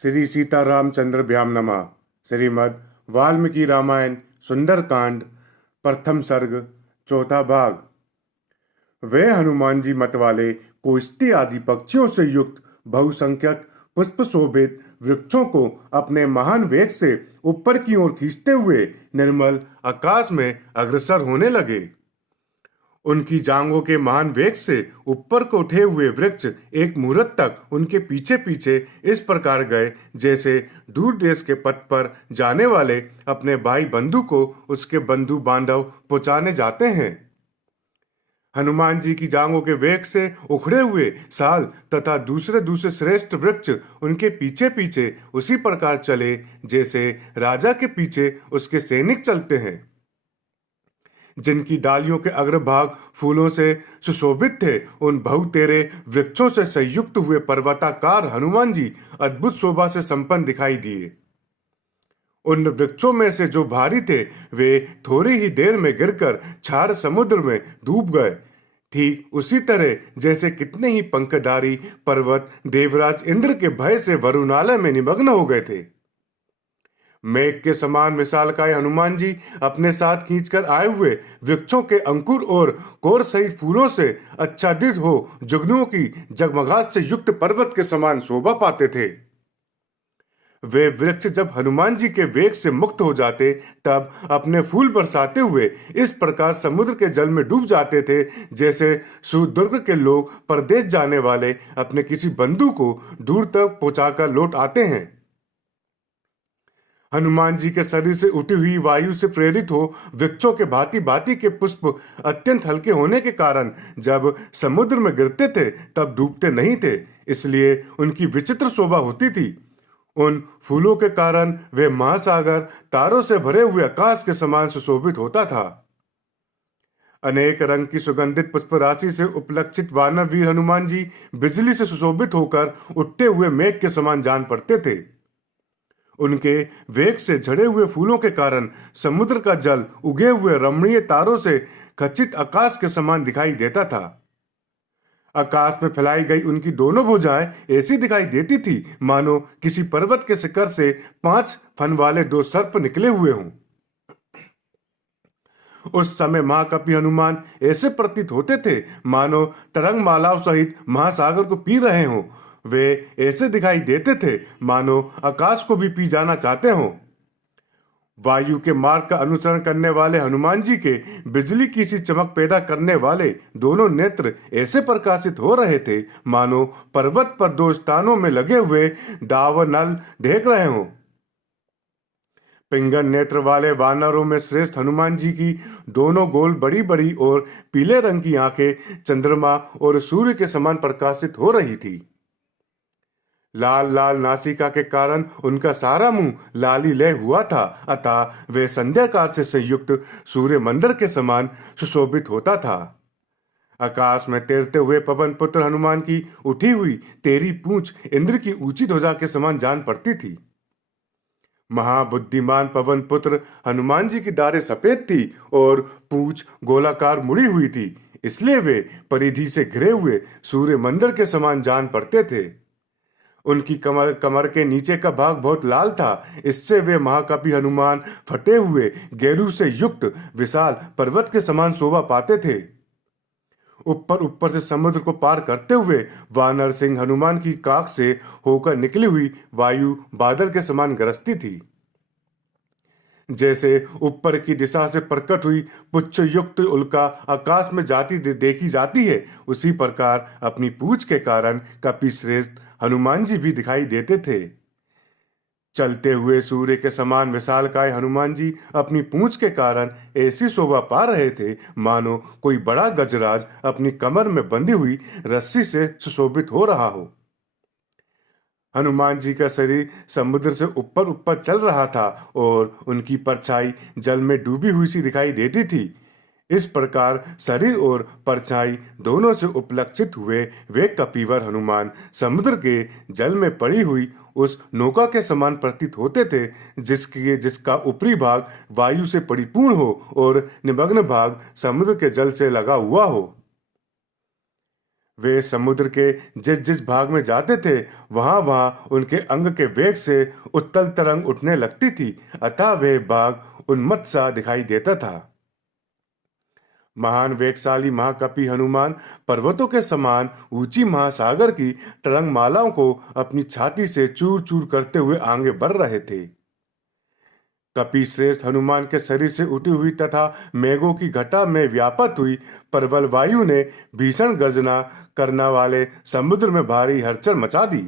श्री सीतारामचंद्रभ्याम नमः। श्रीमद् वाल्मीकि रामायण सुंदरकांड प्रथम सर्ग चौथा भाग। वे हनुमान जी मत वाले कोष्ठी आदि पक्षियों से युक्त बहुसंख्यक पुष्प शोभित वृक्षों को अपने महान वेग से ऊपर की ओर खींचते हुए निर्मल आकाश में अग्रसर होने लगे। उनकी जांघों के महान वेग से ऊपर को उठे हुए वृक्ष एक मुहूर्त तक उनके पीछे पीछे इस प्रकार गए जैसे दूर देश के पथ पर जाने वाले अपने भाई बंधु को उसके बंधु बांधव पहुंचाने जाते हैं। हनुमान जी की जांघों के वेग से उखड़े हुए साल तथा दूसरे दूसरे श्रेष्ठ वृक्ष उनके पीछे पीछे उसी प्रकार चले जैसे राजा के पीछे उसके सैनिक चलते हैं। जिनकी डालियों के अग्रभाग फूलों से सुशोभित थे, उन बहुतेरे वृक्षों से संयुक्त हुए पर्वताकार हनुमान जी अद्भुत शोभा से संपन्न दिखाई दिए। उन वृक्षों में से जो भारी थे वे थोड़ी ही देर में गिरकर छार समुद्र में डूब गए। ठीक उसी तरह जैसे कितने ही पंखधारी पर्वत देवराज इंद्र के भय से वरुणालय में निमग्न हो गए थे। मेघ के समान विशालकाय हनुमान जी अपने साथ खींचकर आए हुए वृक्षों के अंकुर और कोर सहित फूलों से आच्छादित हो जुगनुओं की जगमगाहट से युक्त पर्वत के समान शोभा पाते थे। वे वृक्ष जब हनुमान जी के वेग से मुक्त हो जाते तब अपने फूल बरसाते हुए इस प्रकार समुद्र के जल में डूब जाते थे जैसे सुदुर्ग के लोग परदेश जाने वाले अपने किसी बंधु को दूर तक पहुंचाकर लौट आते हैं। हनुमान जी के शरीर से उठी हुई वायु से प्रेरित हो वृक्षों के भांति भांति के पुष्प अत्यंत हल्के होने के कारण जब समुद्र में गिरते थे तब डूबते नहीं थे, इसलिए उनकी विचित्र शोभा होती थी। उन फूलों के कारण वे महासागर तारों से भरे हुए आकाश के समान सुशोभित होता था। अनेक रंग की सुगंधित पुष्प राशि से उपलक्षित वानर वीर हनुमान जी बिजली से सुशोभित होकर उठते हुए मेघ के समान जान पड़ते थे। उनके वेग से झड़े हुए फूलों के कारण समुद्र का जल उगे हुए रमणीय तारों से खचित आकाश के समान दिखाई देता था। आकाश में फैलाई गई उनकी दोनों भुजाएं ऐसी दिखाई देती थी मानो किसी पर्वत के शिखर से 5 फन वाले 2 सर्प निकले हुए हों। उस समय महाकपि हनुमान ऐसे प्रतीत होते थे मानो तरंग मालाओं सहित महासागर को पी रहे हों। वे ऐसे दिखाई देते थे मानो आकाश को भी पी जाना चाहते हों। वायु के मार्ग का अनुसरण करने वाले हनुमान जी के बिजली की सी चमक पैदा करने वाले दोनों नेत्र ऐसे प्रकाशित हो रहे थे मानो पर्वत पर 2 स्थानों में लगे हुए दावानल देख रहे हों। पिंगल नेत्र वाले वानरों में श्रेष्ठ हनुमान जी की दोनों गोल बड़ी बड़ी और पीले रंग की आंखें चंद्रमा और सूर्य के समान प्रकाशित हो रही थी। लाल लाल नासिका के कारण उनका सारा मुंह लालीलय हुआ था, अतः वे संध्याकाल से संयुक्त सूर्य मंदिर के समान सुशोभित होता था। आकाश में तैरते हुए पवन पुत्र हनुमान की उठी हुई तेरी पूंछ इंद्र की ऊंची ध्वजा के समान जान पड़ती थी। महाबुद्धिमान पवन पुत्र हनुमान जी की डारें सफेद थी और पूंछ गोलाकार मुड़ी हुई थी, इसलिए वे परिधि से घिरे हुए सूर्य मंदिर के समान जान पड़ते थे। उनकी कमर के नीचे का भाग बहुत लाल था, इससे वे महाकपि हनुमान फटे हुए गेरू से युक्त विशाल पर्वत के समान शोभा पाते थे। ऊपर से समुद्र को पार करते हुए वानर सिंह हनुमान की काख से होकर निकली हुई वायु बादल के समान गरजती थी। जैसे ऊपर की दिशा से प्रकट हुई पुच्छ युक्त उल्का आकाश में जाती देखी जाती है, उसी प्रकार अपनी पूंछ के कारण कपि श्रेष्ठ हनुमान जी भी दिखाई देते थे। चलते हुए सूर्य के समान विशालकाय हनुमान जी अपनी पूंछ के कारण ऐसी शोभा पा रहे थे मानो कोई बड़ा गजराज अपनी कमर में बंधी हुई रस्सी से सुशोभित हो रहा हो। हनुमान जी का शरीर समुद्र से ऊपर ऊपर चल रहा था और उनकी परछाई जल में डूबी हुई सी दिखाई देती थी। इस प्रकार शरीर और परछाई दोनों से उपलक्षित हुए वे कपिवर हनुमान समुद्र के जल में पड़ी हुई उस नौका के समान प्रतीत होते थे जिसका ऊपरी भाग वायु से परिपूर्ण हो और निमग्न भाग समुद्र के जल से लगा हुआ हो। वे समुद्र के जिस जिस भाग में जाते थे वहां वहां उनके अंग के वेग से उत्तल तरंग उठने लगती थी, अतः वे भाग उन्मत्त सा दिखाई देता था। महान वेगशाली महाकपि हनुमान पर्वतों के समान ऊंची महासागर की तरंग मालाओं को अपनी छाती से चूर चूर करते हुए आगे बढ़ रहे थे। कपि श्रेष्ठ हनुमान के शरीर से उठी हुई तथा मेघों की घटा में व्यापत हुई प्रबल वायु ने भीषण गर्जना करने वाले समुद्र में भारी हलचल मचा दी।